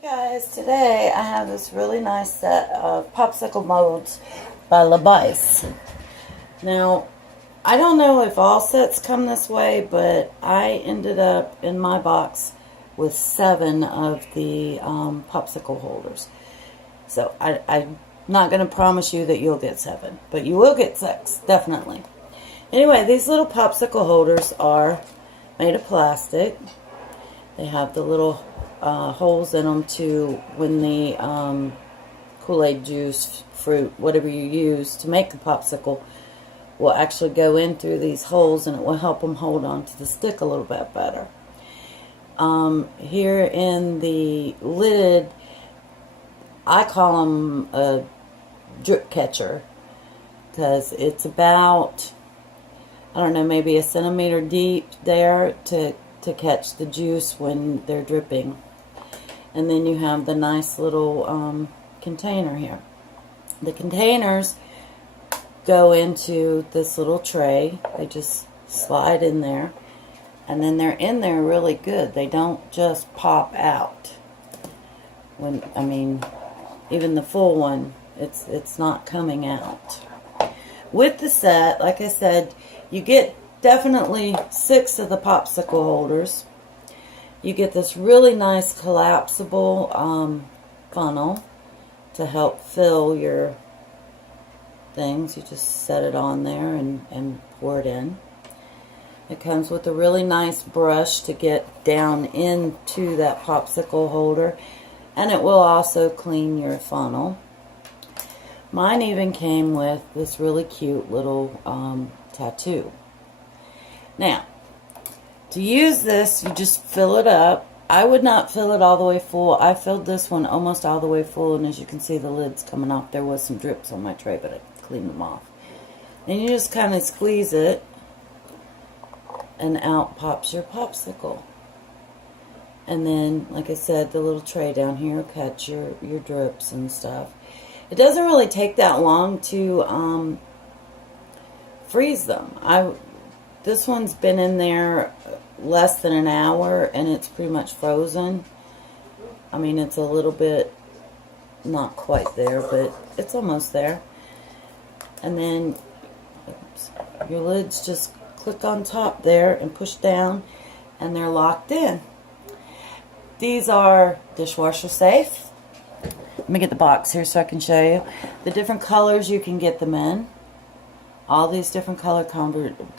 Hey guys, today I have this really nice set of popsicle molds by Lebice. Now, I don't know if all sets come this way, but I ended up in my box with 7 of the popsicle holders. So I'm not going to promise you that you'll get 7, but you will get 6, definitely. Anyway, these little popsicle holders are made of plastic. They have the little holes in them to when the Kool-Aid juice, fruit, whatever you use to make the popsicle will actually go in through these holes, and it will help them hold on to the stick a little bit better. Here in the lid, I call them a drip catcher because it's about, I don't know, maybe a centimeter deep there to catch the juice when they're dripping. And then you have the nice little container here. The containers go into this little tray. They just slide in there, and then they're in there really good. They don't just pop out. Even the full one, it's not coming out. With the set, like I said, you get definitely 6 of the popsicle holders. You get this really nice collapsible funnel to help fill your things. You just set it on there and pour it in. It comes with a really nice brush to get down into that popsicle holder, and it will also clean your funnel. Mine even came with this really cute little tattoo. Now, to use this, you just fill it up. I would not fill it all the way full. I filled this one almost all the way full, and as you can see, the lid's coming off. There was some drips on my tray, but I cleaned them off. And you just kind of squeeze it, and out pops your popsicle. And then, like I said, the little tray down here will catch your drips and stuff. It doesn't really take that long to freeze them. This one's been in there less than an hour, and it's pretty much frozen. I mean, it's a little bit not quite there, but it's almost there. And then your lids just click on top there and push down, and they're locked in. These are dishwasher safe. Let me get the box here so I can show you. The different colors you can get them in. All these different color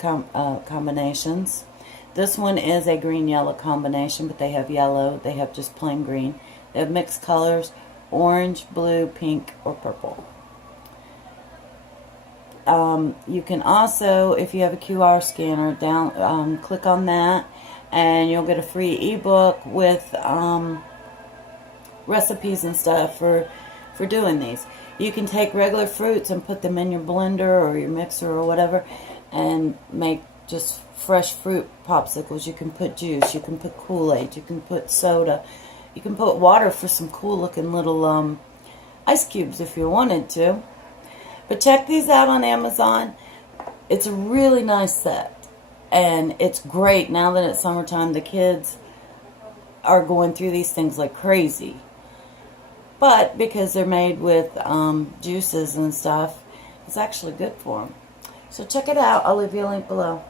combinations. This one is a green-yellow combination, but they have yellow. They have just plain green. They have mixed colors, orange, blue, pink, or purple. You can also, if you have a QR scanner, click on that, and you'll get a free ebook with recipes and stuff for doing these. You can take regular fruits and put them in your blender or your mixer or whatever and make just fresh fruit popsicles. You can put juice, you can put Kool-Aid, you can put soda, you can put water for some cool looking little ice cubes if you wanted to. But check these out on Amazon. It's a really nice set, and it's great now that it's summertime. The kids are going through these things like crazy. But because they're made with juices and stuff, it's actually good for them. So check it out. I'll leave you a link below.